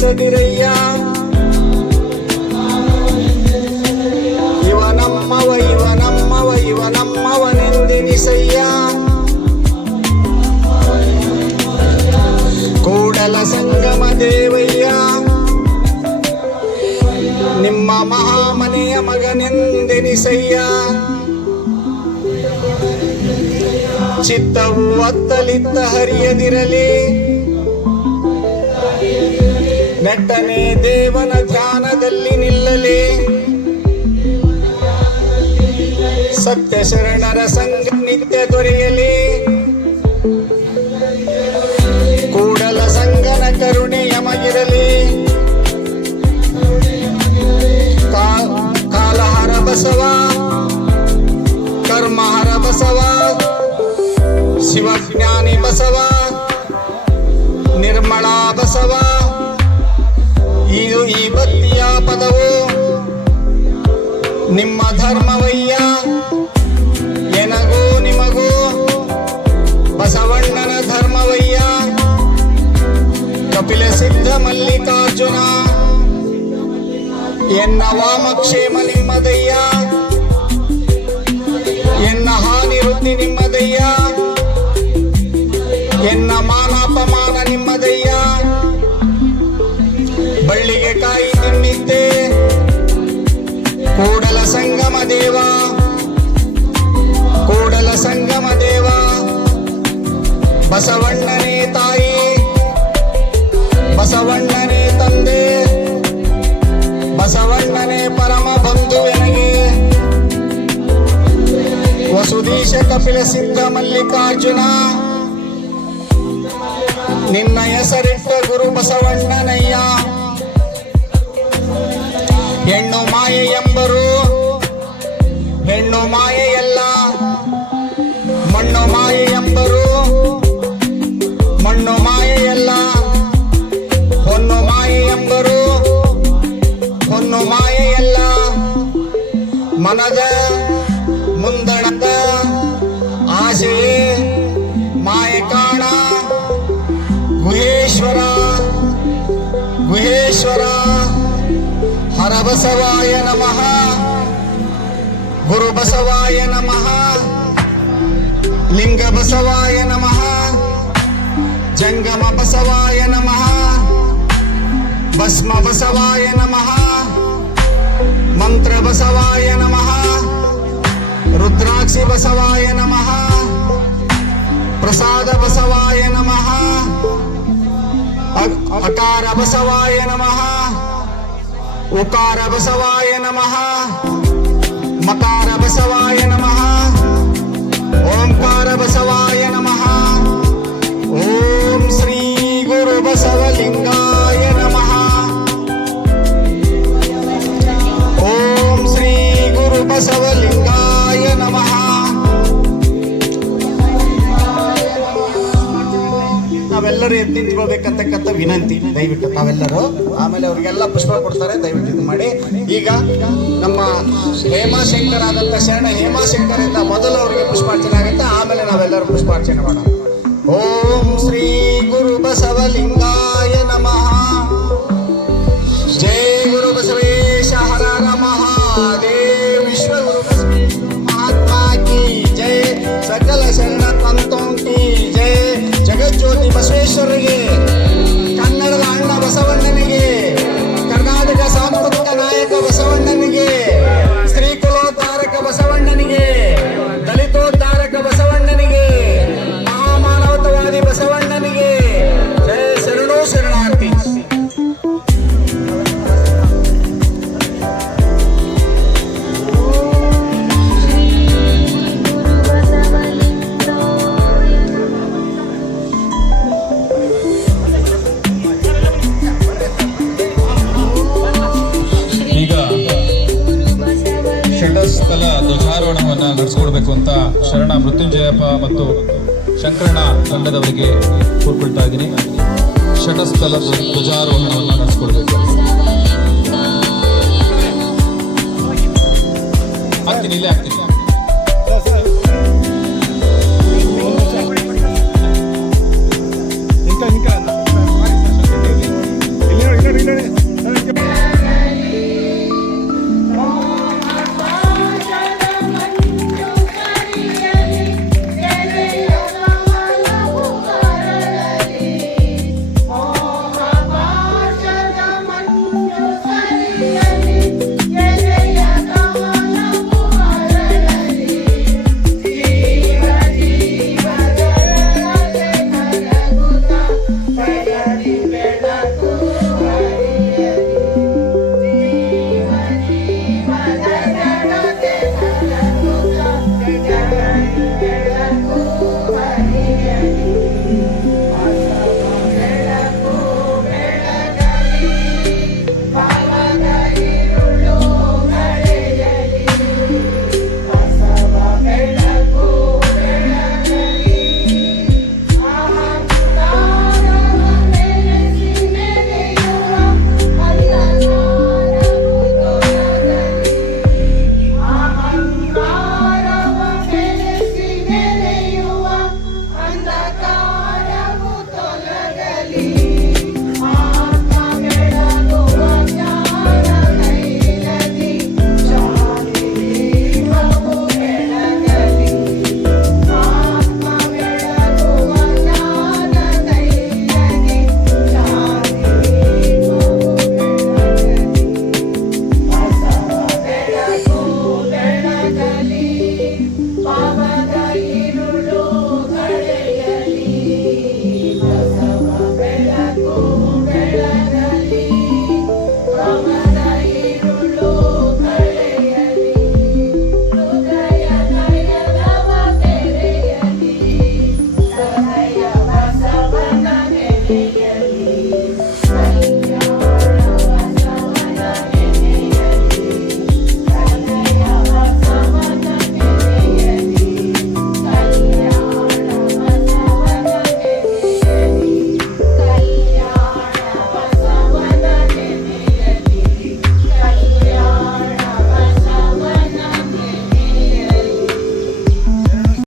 ನಿಂದಿಸದಿರಯ್ಯ ಇವ ನಮ್ಮವ ಇವ ನಮ್ಮವ, ಇವ ನಮ್ಮವನೆಂದೆನಿಸಯ್ಯ. ಕೂಡಲ ಸಂಗಮ ದೇವಯ್ಯ. ನಿಮ್ಮ ಮಹಾಮನೆಯ ಮಗನೆಂದೆನಿಸಯ್ಯ. ಚಿತ್ತವು ಅತ್ತಲಿತ್ತ ಹರಿಯದಿರಲಿ. ನೆಟ್ಟನೆ ದೇವನ ಧ್ಯಾನದಲ್ಲಿ ನಿಲ್ಲಲಿ. ಸತ್ಯ ಶರಣರ ಸಂಘ ನಿತ್ಯ ದೊರೆಯಲಿ. ಕೂಡಲ ಸಂಗನ ಕರುಣೆ ಯಮಗಿರಲಿ. ಕಾಲಹರ ಬಸವ, ಕರ್ಮಹರ ಬಸವ, ಶಿವಜ್ಞಾನಿ ಬಸವ, ನಿರ್ಮಲಾ ಬಸವ. ಇದು ಈ ಭಕ್ತಿಯ ಪದವು. ನಿಮ್ಮ ಧರ್ಮವಯ್ಯ ಎನಗೂ ನಿಮಗೂ ಬಸವಣ್ಣನ ಧರ್ಮವಯ್ಯ. ಕಪಿಲ ಸಿದ್ಧ ಮಲ್ಲಿಕಾರ್ಜುನ ಎನ್ನ ವಾಮಕ್ಷೇಮ ನಿಮ್ಮದಯ್ಯ ದೇವ. ಕೂಡಲ ಸಂಗಮ ದೇವ. ಬಸವಣ್ಣನೇ ತಾಯಿ. ಬಸವಣ್ಣನೇ ತಂದೆ. ಬಸವಣ್ಣನೇ ಪರಮ ಬಂಧುವೆನಗೆ ವಸುದೀಶ ಕಪಿಲ ಸಿದ್ಧ ಮಲ್ಲಿಕಾರ್ಜುನ. ನಿನ್ನ ಹೆಸರಿಟ್ಟ ಗುರು ಬಸವಣ್ಣನಯ್ಯ. ಹೆಣ್ಣು ಮಾಯೆ ಎಂಬರು ಹೆಣ್ಣು ಮಾಯೆಯಲ್ಲ. ಮಣ್ಣು ಮಾಯೆ ಎಂಬರು ಮಣ್ಣು ಮಾಯೆಯಲ್ಲ. ಹೊನ್ನು ಮಾಯೆ ಎಂಬರು ಹೊನ್ನು ಮಾಯೆಯಲ್ಲ. ಮನದ ಮುಂದಣದ ಆಸೆಯೇ ಮಾಯೆ ಕಾಣ. ಗುಹೇಶ್ವರ ಗುಹೇಶ್ವರ, ಹರಬಸವಾಯ ನಮಃ. ಗುರು ಬಸವಾಯ ನಮಃ ಲಿಂಗ ಬಸವಾಯ ನಮಃ ಜಂಗಮ ಬಸವಾಯ ನಮಃ ಭಸ್ಮ ಬಸವಾಯ ನಮಃ ಮಂತ್ರ ಬಸವಾಯ ನಮಃ ರುದ್ರಾಕ್ಷಿ ಬಸವಾಯ ನಮಃ ಪ್ರಸಾದ ಬಸವಾಯ ನಮಃ ಅ- ಅಕಾರ ಬಸವಾಯ ನಮಃ ಉಕಾರ ಬಸವಾಯ ನಮಃ மகார பசவாய நம ஓம்கார பசவாய ನಾವೆಲ್ಲರೂ ಎದ್ದು ನಿಂತ್ಕೊಳ್ಬೇಕಂತಕ್ಕಂಥ ವಿನಂತಿ. ದಯವಿಟ್ಟು ತಾವೆಲ್ಲರೂ ಆಮೇಲೆ ಅವರಿಗೆಲ್ಲ ಪುಷ್ಪ ಕೊಡ್ತಾರೆ. ದಯವಿಟ್ಟು ಇದು ಮಾಡಿ. ಈಗ ನಮ್ಮ ಹೇಮಾಶಂಕರ್ ಆದಂಥ ಶರಣ ಹೇಮಾಶಂಕರಿಂದ ಮೊದಲು ಅವರಿಗೆ ಪುಷ್ಪಾರ್ಚನೆ ಆಗುತ್ತೆ. ಆಮೇಲೆ ನಾವೆಲ್ಲರೂ ಪುಷ್ಪಾರ್ಚನೆ ಮಾಡೋಣ. ಓಂ ಶ್ರೀ ಗುರು ಬಸವಲಿಂಗಾಯ ನಮಃ. சொல்றீங்க? ಷಟಸ್ಥಲ ಧ್ವಜಾರೋಹಣವನ್ನು ನಡೆಸ್ಕೊಡ್ಬೇಕು ಅಂತ ಶರಣ ಮೃತ್ಯುಂಜಯಪ್ಪ ಮತ್ತು ಶಂಕರಣ ತಂಡದವರಿಗೆ ಕೋರ್ಕೊಳ್ತಾ ಇದ್ದೀನಿ. ಷಟಸ್ಥಲ ಧ್ವ- ಧ್ವಜಾರೋಹಣವನ್ನು ನಡೆಸ್ಕೊಡ್ಬೇಕು. ಆಗ್ತೀನಿ ಇಲ್ಲೇ ಆಗ್ತೀನಿ